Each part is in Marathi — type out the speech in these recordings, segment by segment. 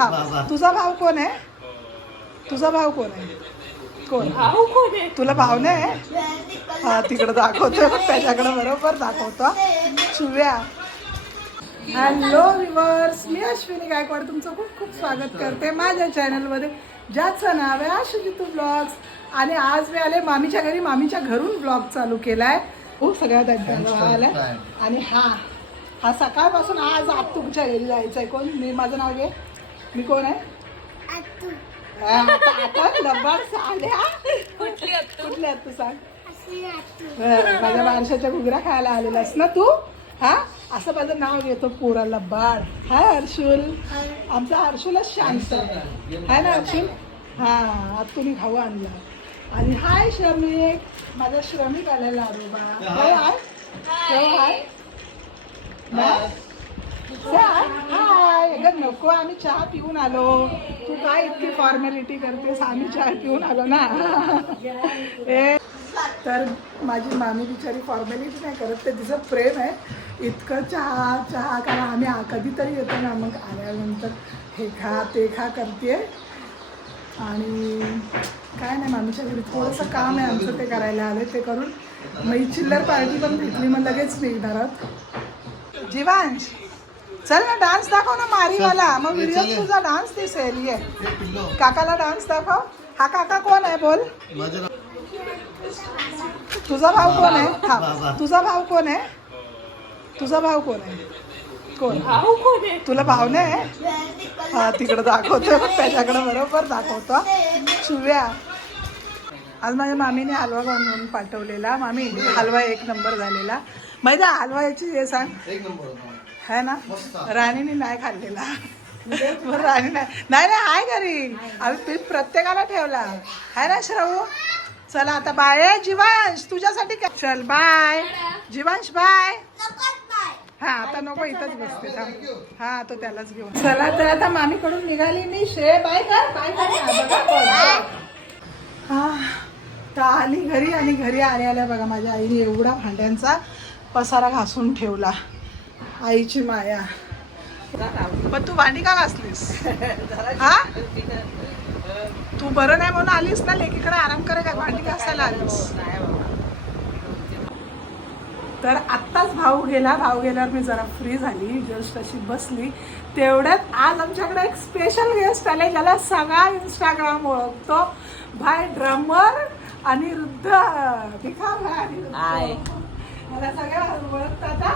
थांब तुझा भाव कोण आहे? तुझा भाव कोण आहे? कोण? भाऊ कोण आहे? तुला भाव नाही? हा तिकडे दाखवतोय बघ, त्याच्याकडे बरोबर दाखवतो. शिव्या हॅलो विवर्स मी अश्विनी गायकवाड. तुमचं खूप खूप स्वागत करते माझ्या चॅनलमध्ये ज्याचं नाव आहे आशुजी तू ब्लॉग्स आणि आज मी आले मामीच्या घरी. मामीच्या घरून ब्लॉग चालू केलाय. खूप सगळ्यात एकदा आलाय. आणि हा हा सकाळपासून आज आप तुमच्या घरी जायचंय. कोण? मी माझं नाव घे. मी कोण आहे? हा, साड्या कुठली तू सांग? बरं, माझ्या बारशाच्या घुगऱ्या खायला आलेलास ना तू? हा असं माझं नाव घेतो पोराला बाळ हाय हर्षुल. आमचा हर्षुलच शांत आहे. हाय ना हर्षुल? हा आता तुम्ही खाऊ आणला. आणि हाय श्रमिक. माझा श्रमिक आलेला आरोबा हाय हाय. हो, हाय. बाय. हाय हाय अगं नको आम्ही चहा पिऊन आलो. तू काय इतकी फॉर्मॅलिटी करतेस? आम्ही चहा पिऊन आलो ना. ए तर माझी मामी बिचारी फॉर्मॅलिटी नाही करत ते तिचं प्रेम आहे. इतकं चहा चहा करा आम्ही कधीतरी येतो ना. मग आल्यानंतर हे खा ते खा करते आणि काय नाही मामीच्या घरी थोडंसं काम आहे आमचं ते करायला आले ते करून. मग ही चिल्लर पार्टी पण भेटली मग लगेच निघणार आहोत. जीवांश. चल ना डान्स दाखव ना मारीवाला मग व्हिडिओ तुझा डान्स दिसेल ये. काकाला डान्स दाखव. हा काका कोण आहे बोल. तुझा भाव कोण आहे? थांब तुझा भाव कोण आहे? तुझा भाव कोण आहे? कोण? भाऊ कोण आहे? तुला भाव नाही हा तिकडे दाखवतोय बघ, त्याच्याकडे बरोबर दाखवतो. शिव्या आज माझ्या मामीने हलवा बनवून पाठवलेला. मामी हलवा एक नंबर झालेला. माहिती आहे हलवा याची हे सांग. एक नंबर है ना? राणीने नाही खाल्लेला. बरं राणी नाही. नाही नाही हाय घरी. आम्ही पीठ प्रत्येकाला ठेवला. हाय ना श्रवू? चला आता बाय. ए, जीवांश तुझ्यासाठी काय? चल बाय. जीवांश बाय. हा आता नको इथंच बसते. थांब. हा तो त्यालाच घेऊन. चला तर आता मामीकडून निघाली मी. श्रेय बाय कर बाय कर. हा, बघा कोण. हा तर आली घरी आणि घरी आल्या आल्या बघा माझ्या आईने एवढा भांड्यांचा पसारा घासून ठेवला. आईची माया. पण तू भांडी का घासलीस? हा? तू बरं नाही म्हणून आलीस ना लेकीकडे आराम करे का भांडी घासायला आलीस. तर आत्ताच भाऊ गेला भाऊ गेल्यावर मी जरा फ्री झाली जस्ट अशी बसली. तेवढ्यात आज आमच्याकडे एक स्पेशल गेस्ट आले ज्याला सगळा इंस्टाग्राम ओळखतो. भाई ड्रमर अनिरुद्ध दिखा भाई अनिरुद्ध मला सगळ्या ओळखतात हा.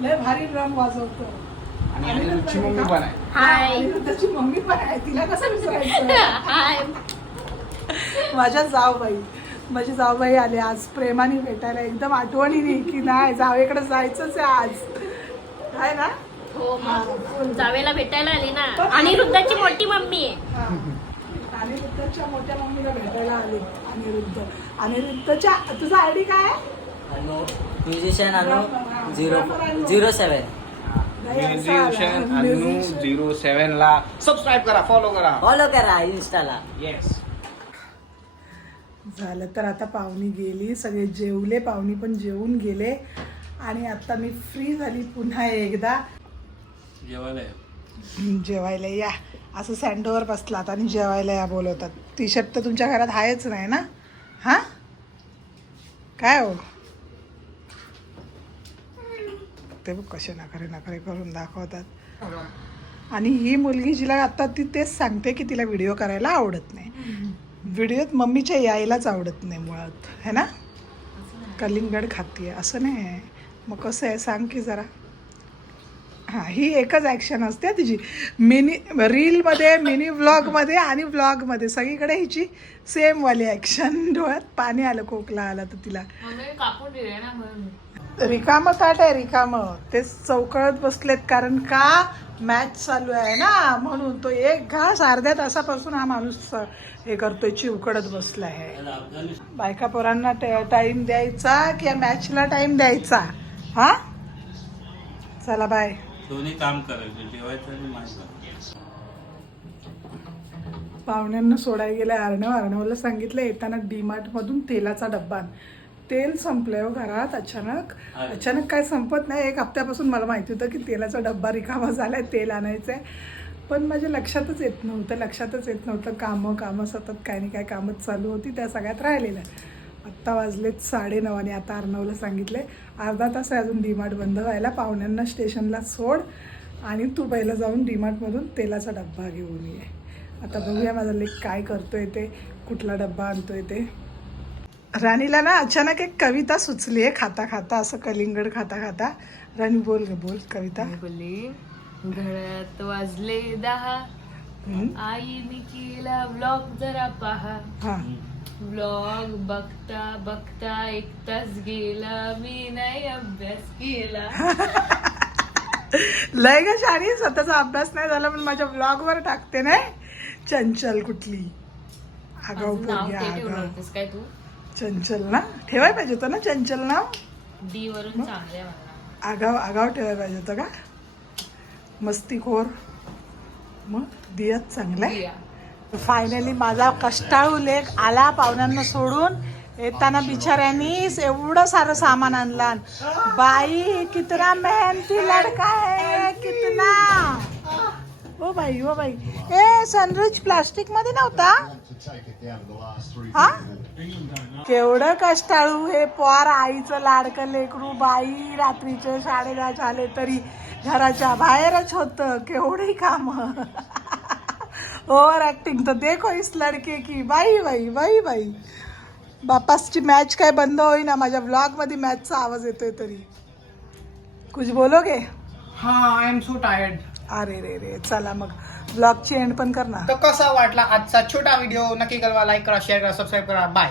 लय भारी ड्रम वाजवतो. आणि अनिरुद्धची मम्मी पण आहे हाय अनिरुद्धची मम्मी पण आहे तिला कसं विसरायचं? हाय माझ्या जावबाई. माझी जावबाई आली आज. प्रेमाने भेटायला एकदम आठवणीने की नाही जावेकडे जायचंच आहे आज. आहे ना? हो मग जावेला भेटायला आली ना. अनिरुद्धाची मोठी मम्मी आहे. अनिरुद्धच्या मोठ्या मम्मीला भेटायला आले अनिरुद्ध. अनिरुद्धच्या तुझा आयडी काय आहे? Musician Anu zero zero seven. Musician Anu zero seven ला सबस्क्राईब करा फॉलो करा. फॉलो करा इन्स्टाला येस झालं तर आता पाहुणी गेली सगळे जेवले पाहुणी पण जेवून गेले. आणि आता मी फ्री झाली पुन्हा एकदा. हं, जेवायला या. असं सँडोवर बसलात आणि जेवायला या बोलवतात. टी शर्ट तर तुमच्या घरात आहेच नाही ना? हां? काय हो? ते बघ कसे नखरे नखरे करून दाखवतात. आणि ही मुलगी जिला आता ती तेच सांगते की तिला व्हिडिओ करायला आवडत नाही. व्हिडिओत मम्मीच्या यायलाच आवडत नाही मुळात है ना? कलिंगड खातीये असं नाही आहे. मग कसं आहे सांग की जरा. हां ही एकच ॲक्शन असते तिची. मिनी रीलमध्ये मिनी व्लॉगमध्ये आणि व्लॉगमध्ये सगळीकडे हिची सेमवाली ॲक्शन डोळ्यात पाणी आलं खोकला आला तर तिला. रिकामं ताट आहे रिकामं. ते चौकळत बसलेत कारण का? मॅच चालू आहे ना? म्हणून तो एक घास अर्ध्या तासापासून हा माणूस हे करतोय चिवकडत बसला आहे बायका पोरांना टाइम द्यायचा की या मॅचला टाइम द्यायचा? हा? चला बाय दोन्ही काम करायचे जेवायचं पाहुण्यांना सोडायला गेलं अर्णव अर्णवला सांगितलं येताना डीमार्ट मधून तेलाचा डब्बा. तेल संपलंय हो घरात अचानक. अचानक काय संपत नाही. एक हप्त्यापासून मला माहिती होतं की तेलाचा डब्बा रिकामा झालाय तेल आणायचंय. पण माझ्या लक्षातच येत नव्हतं लक्षातच येत नव्हतं. कामं कामं सतत काय नाही काय कामच चालू होती त्या सगळ्यात राहिलेल्या. आत्ता वाजलेत साडेनऊ आणि आता अर्णवला सांगितले अर्धा तास आहे अजून डीमार्ट बंद व्हायला पाहुण्यांना स्टेशनला सोड आणि तू पहिलं जाऊन डीमार्टमधून तेलाचा डब्बा घेऊन ये. आता बघूया माझा लेक काय करतोय ते कुठला डब्बा आणतोय ते. राणीला ना अचानक एक कविता सुचली आहे खाता खाता असं कलिंगड खाता खाता. राणी बोल ग बोल कविता. बोलली घड्यात वाजले दहा. आईने केला ब्लॉग जरा पहा. हा. ब्लॉग बघता बघता एक तास गेला. मी नाही अभ्यास केला. लय ग शाणी स्वतःचा अभ्यास नाही झाला पण माझ्या ब्लॉग वर टाकते नाही. चंचल कुठली? आगाऊ काय तू? चंचल ना? ठेवाय पाहिजे होतं ना चंचल नाव? डी वरून चांगले आगाव आगाव ठेवायला पाहिजे होतं का? मस्तीखोर मग दियत चांगलाय. फायनली माझा कष्टाळू लेख आला पाहुण्यांना सोडून. येताना बिचाऱ्यांनी एवढं सारं सामान आणला. बाई कितना मेहनती लड़का है कितना ओ बाई ओ बाई. ए सनरिच प्लास्टिकमध्ये नव्हता? हा? केवढं कष्टाळू हे पोर आईचं लाडकं लेकरू बाई रात्रीचे साडेदहा झाले तरी घराच्या बाहेरच होतं. केवढी काम. ओव्हर ऍक्टिंग तर देखो इस लड़के की. बाई बाई बाई बाई. बापासची मॅच काय बंद होईना. माझ्या ब्लॉगमध्ये मॅचचा आवाज येतोय तरी. कुछ बोलोगे? हा आय एम सो टायर्ड अरे रे रे चला मग. ब्लॉगची एंड पण कर ना तर कसा वाटला आजचा छोटा व्हिडिओ नक्की करा लाईक करा शेअर करा सबस्क्राईब करा. बाय